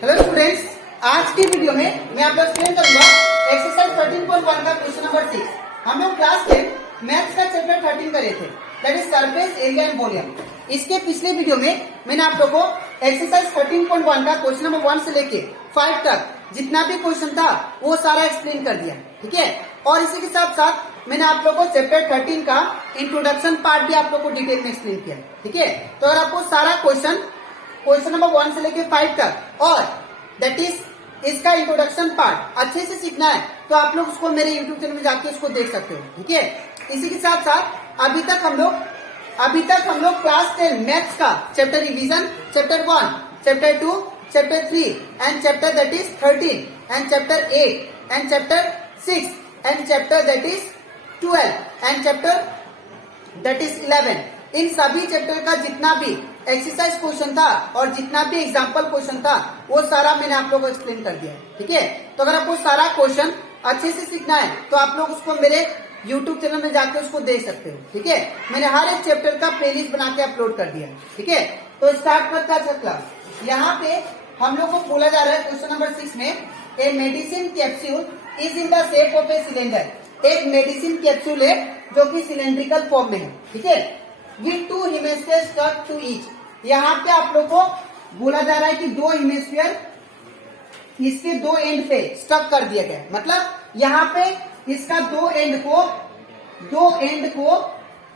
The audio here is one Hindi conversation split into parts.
हेलो स्टूडेंट्स, आज की वीडियो में मैं आप लोग एक्सप्लेन करूंगा एक्सरसाइज 13.1 का क्वेश्चन नंबर 6। हम लोग क्लास 10 मैथ्स का चैप्टर 13 करे थे, that is surface area and volume. इसके पिछले वीडियो में मैंने आप लोगों को एक्सरसाइज 13.1 का क्वेश्चन नंबर 1 से लेके 5 तक जितना भी क्वेश्चन था वो सारा एक्सप्लेन कर दिया, ठीक है। और इसी के साथ साथ मैंने आप लोगों को चैप्टर 13 का इंट्रोडक्शन पार्ट भी आप लोग को डिटेल में एक्सप्लेन किया, ठीक है। तो अगर आपको सारा क्वेश्चन नंबर 1 से लेके 5 तक और दैट इज इसका इंट्रोडक्शन पार्ट अच्छे से सीखना है तो आप लोग उसको मेरे यूट्यूब चैनल में जाके उसको देख सकते हो, ठीक है। इसी के साथ साथ अभी तक हम लोग क्लास 10 मैथ्स का chapter revision, chapter 1, chapter 2, chapter 3 and chapter that is 13 and chapter 8 and chapter 6 and chapter that is 12 and chapter that is 11, इन सभी चैप्टर का जितना भी एक्सरसाइज क्वेश्चन था और जितना भी एग्जाम्पल क्वेश्चन था वो सारा मैंने आप लोगों को एक्सप्लेन कर दिया है, ठीक है। तो अगर आपको सारा क्वेश्चन अच्छे से सीखना है तो आप लोग उसको मेरे यूट्यूब चैनल में जाके उसको देख सकते हो, ठीक है। मैंने हर एक चैप्टर का प्लेलिस्ट बना के अपलोड कर दिया है, ठीक है। तो स्टार्ट करता है क्लास। यहाँ पे हम लोग को बोला जा रहा है क्वेश्चन नंबर 6 में, a medicine capsule is in the shape of a cylinder. एक मेडिसिन कैप्सूल है जो कि सिलेंड्रिकल फॉर्म में है, ठीक है, with 2 hemisphere stuck to each. यहाँ पे आप लोग को बोला जा रहा है कि 2 हेमिस्फीयर इसके 2 एंड पे स्टक कर दिया गया, मतलब यहाँ पे इसका 2 एंड को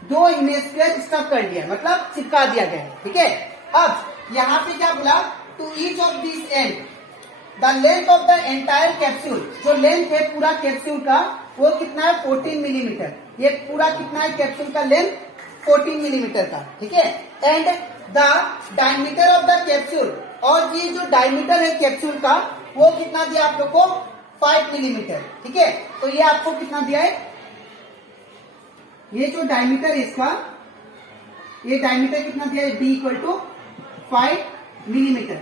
2 हेमिस्फीयर स्टक कर दिया, मतलब चिपका दिया गया, ठीक है। अब यहाँ पे क्या बोला, to each of this and the length of the entire capsule. जो लेंथ है पूरा कैप्सूल का वो कितना है, 14 मिलीमीटर। ये पूरा कितना है कैप्सूल का लेंथ, 14 मिलीमीटर का, ठीक है। And the diameter of the capsule, और ये जो डायमीटर है कैप्सूल का वो कितना दिया आप लोग को, 5 मिलीमीटर, ठीक है। तो ये आपको कितना दिया है, ये जो डायमीटर है इसका, ये डायमीटर कितना दिया है, d = 5 मिलीमीटर,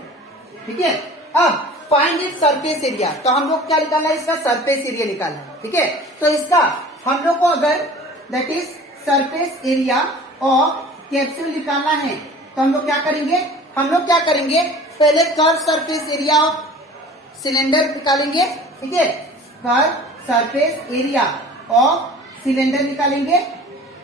ठीक है। अब फाइंड इट सरफेस एरिया, तो हम लोग क्या निकालना है, इसका सरफेस एरिया निकालना है, ठीक है। तो इसका हम लोग को अगर that is surface area of capsule निकालना है तो हम लोग क्या करेंगे, पहले curve surface area of cylinder निकालेंगे, ठीक है। Curve surface area of cylinder निकालेंगे,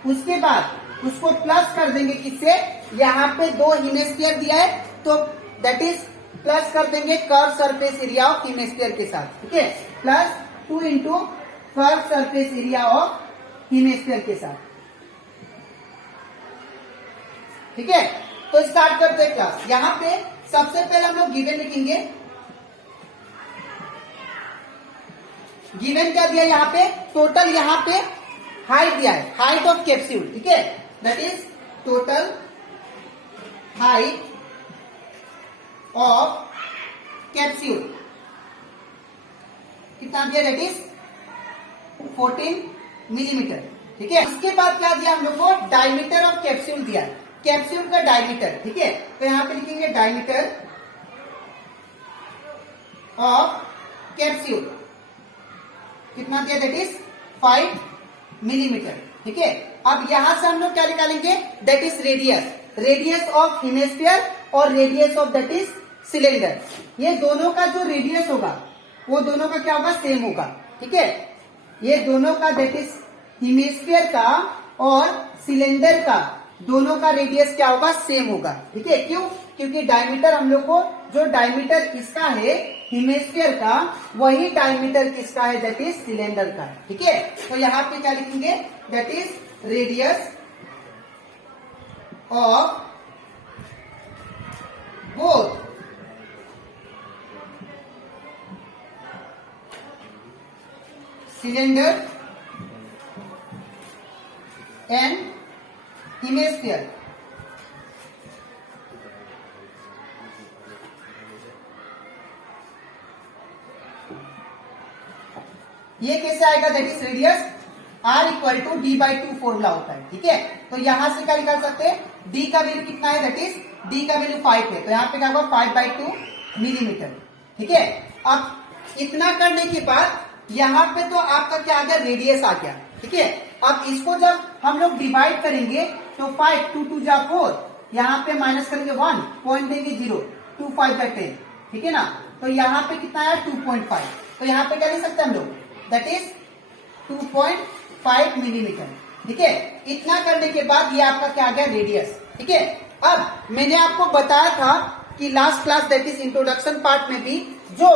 उसके बाद उसको प्लस कर देंगे किससे, यहाँ पे 2 हेमिस्फीयर दिया है तो दैट इज प्लस कर देंगे curve surface area of hemisphere के साथ, ठीक है, plus 2 into curve surface area of hemisphere के साथ, ठीक है। तो स्टार्ट करते हैं क्लास। यहाँ पे सबसे पहले हम लोग गिवन लिखेंगे। गिवन क्या दिया, यहाँ पे टोटल, यहाँ पे हाइट दिया है, हाइट ऑफ कैप्सूल, ठीक है, that is total height of capsule कितना दिया, दैट इज 14 मिलीमीटर, ठीक है। उसके बाद क्या दिया हम लोग को, डायमीटर ऑफ कैप्सूल दिया है, कैप्सूल का डायमीटर, ठीक है। तो यहां पे लिखेंगे डायमीटर ऑफ कैप्सूल कितना दिया, दैट इज 5 मिलीमीटर, ठीक है। अब यहां से हम लोग क्या निकालेंगे, that is radius of hemisphere और radius of that is cylinder. ये दोनों का जो रेडियस होगा वो दोनों का क्या होगा, सेम होगा, ठीक है। ये दोनों का दैट इज हेमिस्फीयर का और सिलेंडर का दोनों का रेडियस क्या होगा, सेम होगा, ठीक है। क्यों, क्योंकि डायमीटर हम लोग को, जो डायमीटर इसका है हेमिस्फीयर का, वही डायमीटर किसका है, दैट इज सिलेंडर का, ठीक है। तो यहाँ पे क्या लिखेंगे, that is radius of both cylinder and hemisphere. ये कैसे आएगा, that is radius R = d/2 formula होता है, ठीक है। तो यहां से क्या निकाल सकते हैं, d का वैल्यू कितना है, दैट इज d का वैल्यू 5 है, तो यहाँ पे क्या होगा 5/2 मिलीमीटर, ठीक है। अब इतना करने के बाद यहाँ पे तो आपका क्या आ गया, रेडियस आ गया, ठीक है। अब इसको जब हम लोग डिवाइड करेंगे तो 5 2 2 जा 4, यहाँ पे माइनस करेंगे 1, पॉइंट देंगे 0, 2 5 10, ठीक है ना। तो यहाँ पे कितना आया 2.5, तो यहाँ पे क्या लिख सकते हैं हम लोग, दैट इज 2.5 मिलीमीटर। ठीक है, इतना करने के बाद ये आपका क्या आ गया, रेडियस। ठीक है, अब मैंने आपको बताया था कि last class that is introduction part में भी जो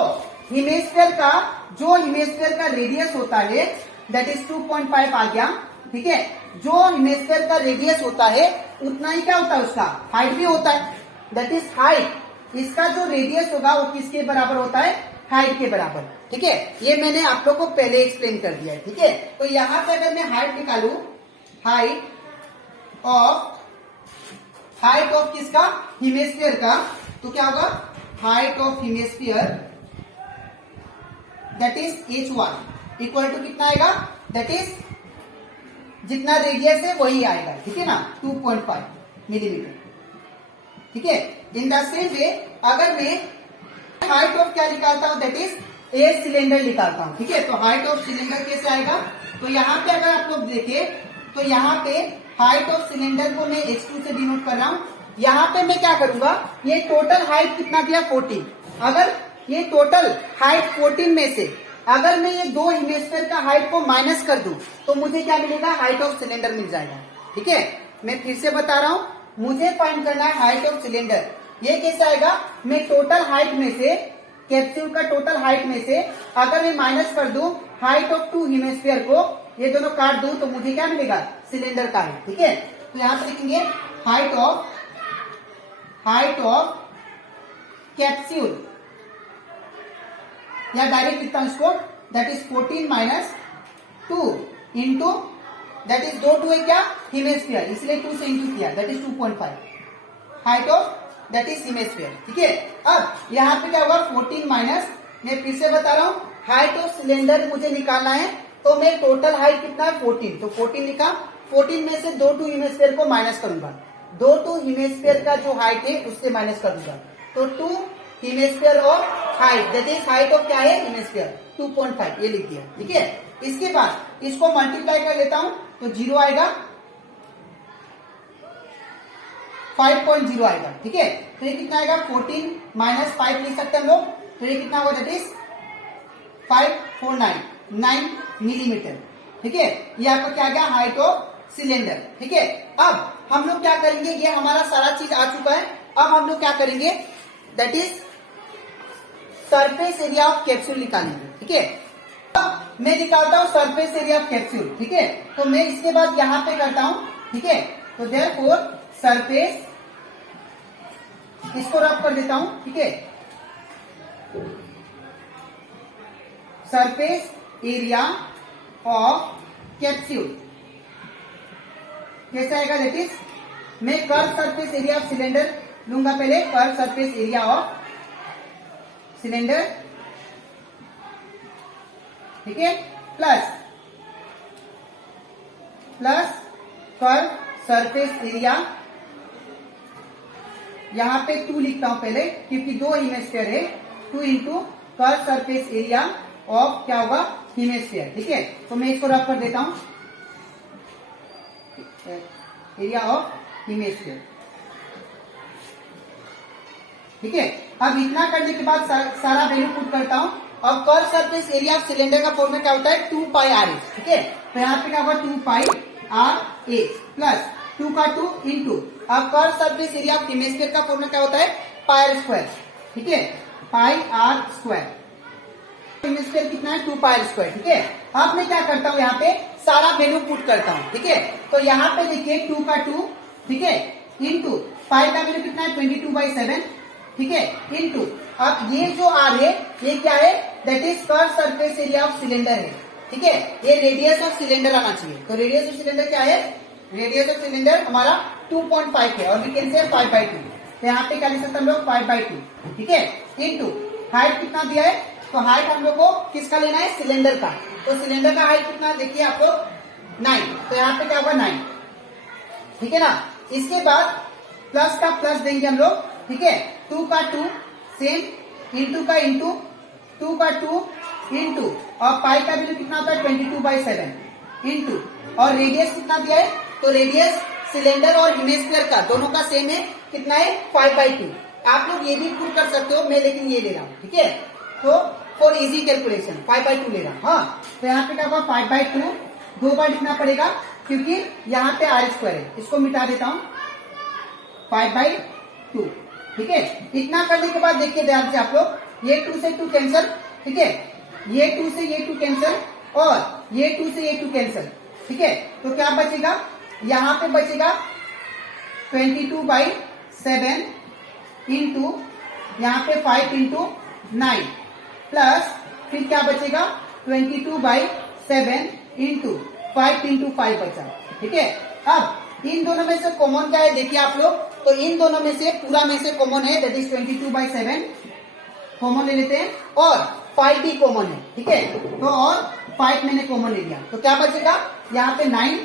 हेमिस्फीयर का रेडियस होता है दैट इज 2.5 आ गया। ठीक है, जो हेमिस्फीयर का रेडियस होता है उतना ही क्या होता है, उसका हाइट भी होता है, दैट इज हाइट। इसका जो रेडियस होगा वो किसके बराबर होता है, हाइट के बराबर। ठीक है, ये मैंने आप लोग को पहले एक्सप्लेन कर दिया है। ठीक है, तो यहां पे अगर मैं हाइट निकालू, हाइट ऑफ किसका, हेमिस्फीयर का, तो क्या होगा, height of hemisphere that is h1 equal to कितना आएगा, दैट इज जितना रेडियस है वही आएगा। ठीक है ना, 2.5 मिलीमीटर। ठीक है, इन द सेम वे अगर मैं हाइट ऑफ क्या निकालता हूं, दैट इज ए सिलेंडर निकालता हूं। ठीक है, तो हाइट ऑफ सिलेंडर कैसे आएगा, तो यहाँ पे अगर आप लोग देखें तो यहाँ पे हाइट ऑफ सिलेंडर को मैं h2 से डिनोट कर रहा हूं। यहाँ पे मैं क्या करूंगा, ये टोटल हाइट कितना दिया, 14। अगर ये टोटल हाइट 14 में से अगर मैं ये दो हेमिस्फीयर का हाइट को माइनस कर दूं तो मुझे क्या मिलेगा, हाइट ऑफ सिलेंडर मिल जाएगा। ठीक है, मैं फिर से बता रहा हूं, मुझे फाइंड करना है हाइट ऑफ सिलेंडर। ये कैसे आएगा, मैं टोटल हाइट में से, कैप्सूल का टोटल हाइट में से अगर मैं माइनस कर दूं हाइट ऑफ 2 हेमिस्फीयर को, ये दोनों काट दूं तो मुझे क्या मिलेगा, सिलेंडर का हाइट। ठीक है, तो यहां पे लिखेंगे हाइट ऑफ कैप्सूल, या डायरेक्ट लिखता हूं इसको, that is 14 minus 2 into, that is 2 है क्या, हेमिस्फीयर, इसलिए 2 से इंटू किया, that is 2.5 height of that is hemisphere. ठीक है, अब यहाँ पे क्या होगा, 14 माइनस, मैं फिर से बता रहा हूं, हाइट ऑफ सिलेंडर मुझे निकालना है, तो मैं टोटल हाइट कितना है 14, तो 14 लिखा, 14 में से 2 हेमिस्फीयर को माइनस करूंगा, 2 हेमिस्फीयर का जो हाइट है उससे माइनस कर दूंगा, तो 2 hemisphere of height, that is height of क्या है, हेमिस्फीयर 2.5, ये लिख दिया। ठीक है, इसके बाद इसको मल्टीप्लाई कर लेता हूं तो 0 आएगा, 5.0 आएगा। ठीक है, तो ये कितना आएगा, 14 माइनस 5 लिख सकते हैं हम लोग, तो ये कितना होगा, दैट इज 549 मिलीमीटर। ठीक है, ये आपका क्या आ गया, हाइट ऑफ सिलेंडर। ठीक है, अब हम लोग क्या करेंगे, ये हमारा सारा चीज आ चुका है, अब हम लोग क्या करेंगे, that is surface area of capsule निकालेंगे। ठीक है, अब मैं निकालता हूं सरफेस एरिया ऑफ कैप्सूल। ठीक है, तो मैं इसके बाद यहां पे करता हूं। ठीक है, तो देयरफॉर सरफेस, इसको रफ कर देता हूं। ठीक है, सरफेस एरिया ऑफ कैप्सूल कैसा आएगा, दैट इज, मैं curve surface area of cylinder लूंगा पहले, curve surface area of cylinder. ठीक है, प्लस कर्व सरफेस एरिया, यहां पे 2 लिखता हूं पहले क्योंकि 2 हेमिस्फीयर है, 2 into curve surface area of क्या होगा, हेमिस्फीयर। ठीक है, तो मैं इसको रफ कर देता हूं, एरिया ऑफ हेमिस्फीयर। ठीक है, अब इतना करने के बाद सारा वैल्यू पुट करता हूं, और curve surface area of cylinder का फॉर्मूला क्या होता है, 2 पाई आर एच। ठीक है, तो यहाँ पे क्या होगा, 2 पाई आर एच प्लस 2 का 2 इंटू, अब curve surface area of hemisphere का फॉर्मूला क्या होता है, पाई आर स्क्वायर। ठीक है, पाई आर स्क्वायर, हेमिस्फीयर कितना है, 2 पाई आर स्क्वायर। ठीक है, अब मैं क्या करता हूँ, यहाँ पे सारा वैल्यू पुट करता हूँ। ठीक है, तो यहाँ पे देखिए 2 का 2, ठीक है, इंटू पाई का वैल्यू कितना है, 22/7। ठीक है, इंटू, अब ये जो आर है ये क्या है, that is curve surface area of cylinder है। ठीक है, ये रेडियस ऑफ सिलेंडर आना चाहिए, तो रेडियस ऑफ सिलेंडर क्या है, रेडियस ऑफ सिलेंडर हमारा 2.5 है, और वी कैन से 5/2, तो यहाँ पे क्या लिख सकते हैं हम लोग, 5/2। ठीक है, इंटू हाइट कितना दिया है, तो हाइट हम लोग को किसका लेना है, सिलेंडर का, तो सिलेंडर का हाइट कितना देखिए आप लोग 9, तो यहाँ पे क्या होगा 9। ठीक है ना, इसके बाद प्लस का प्लस देंगे हम लोग। ठीक है, 2 का 2 सेम, इंटू का इंटू, 2 का 2 इंटू, और पाई का वैल्यू कितना होता है, 22/7 इंटू, और रेडियस कितना दिया है, तो रेडियस सिलेंडर और हेमिस्फीयर का दोनों का सेम है, कितना है, 5/2। आप लोग ये भी पुट कर सकते हो, मैं लेकिन ये ले रहा हूँ, ठीक है। तो फॉर इजी कैलकुलेशन 5/2 ले रहा हूँ। हाँ, तो यहाँ पे क्या होगा 5/2 2 बार लिखना पड़ेगा क्योंकि यहाँ पे r² है, इसको मिटा देता हूँ 5/2, ठीक है। इतना करने के बाद देखिए ध्यान से आप लोग, ये 2 से 2 कैंसिल, ठीक है, ये 2 से ये 2 कैंसिल और ये 2 से ये 2 कैंसिल, ठीक है। तो क्या बचेगा, यहाँ पे बचेगा 22/7 इंटू यहाँ पे 5 इंटू 9 प्लस फिर क्या बचेगा 22/7 इंटू 5 इंटू 5 बचा, ठीक है। अब इन दोनों में से कॉमन क्या है देखिए आप लोग, तो इन दोनों में से पूरा में से कॉमन है, दैट इज 22/7 कॉमन ले लेते हैं और 5 भी कॉमन है, ठीक है। तो और 5 मैंने कॉमन ले लिया, तो क्या बचेगा यहाँ पे 9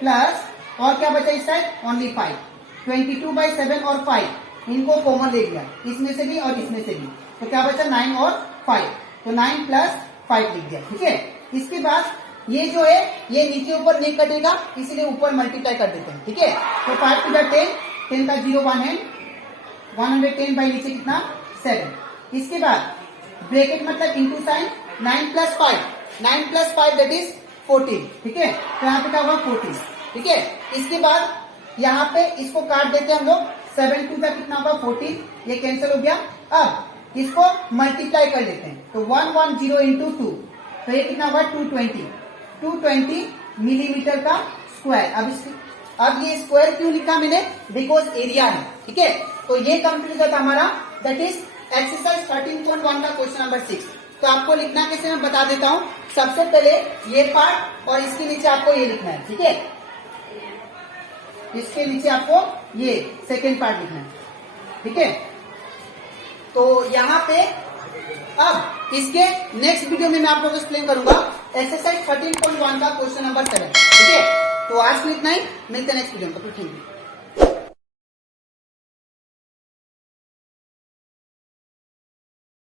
प्लस और क्या बचा इस साइड ओनली 5, 22/7 और 5 इनको कॉमन ले लिया, इसमें से भी और इसमें से भी, तो क्या बचा 9 और 5, तो 9 प्लस 5 लिख दिया, ठीक है। इसके बाद ये जो है ये नीचे ऊपर नहीं कटेगा, इसलिए ऊपर मल्टीप्लाई कर देते हैं, ठीक है। तो 5 टू 10, 10 का 0 1 है, 110 बाई नीचे कितना 7। इसके बाद ब्रैकेट मतलब into sine, 9 plus 5 that is 14, ठीक है। तो यहाँ पे क्या होगा 14, ठीक है। इसके बाद यहाँ पे इसको काट देते हैं हम लोग, 7 2 का कितना होगा 14, ये कैंसिल हो गया। अब इसको मल्टीप्लाई कर लेते हैं, तो 110 इंटू 2, तो ये कितना होगा 220 मिलीमीटर का स्क्वायर। अब ये स्क्वायर क्यों लिखा मैंने, बिकॉज एरिया है, ठीक है। तो ये कंप्लीट होता हमारा, दैट इज एक्सरसाइज 13.1 का क्वेश्चन नंबर 6। तो आपको लिखना कैसे मैं बता देता हूँ। सबसे पहले ये पार्ट और इसके नीचे आपको ये लिखना है, ठीक है। इसके नीचे आपको ये सेकेंड पार्ट लिखना है, ठीक है। तो यहाँ पे अब इसके नेक्स्ट वीडियो में मैं आप लोगों को एक्सप्लेन करूंगा एक्सरसाइज 13.1 का क्वेश्चन नंबर 7, ठीक है। तो आज में इतना ही, मिलते हैं नेक्स्ट वीडियो में, थैंक यू।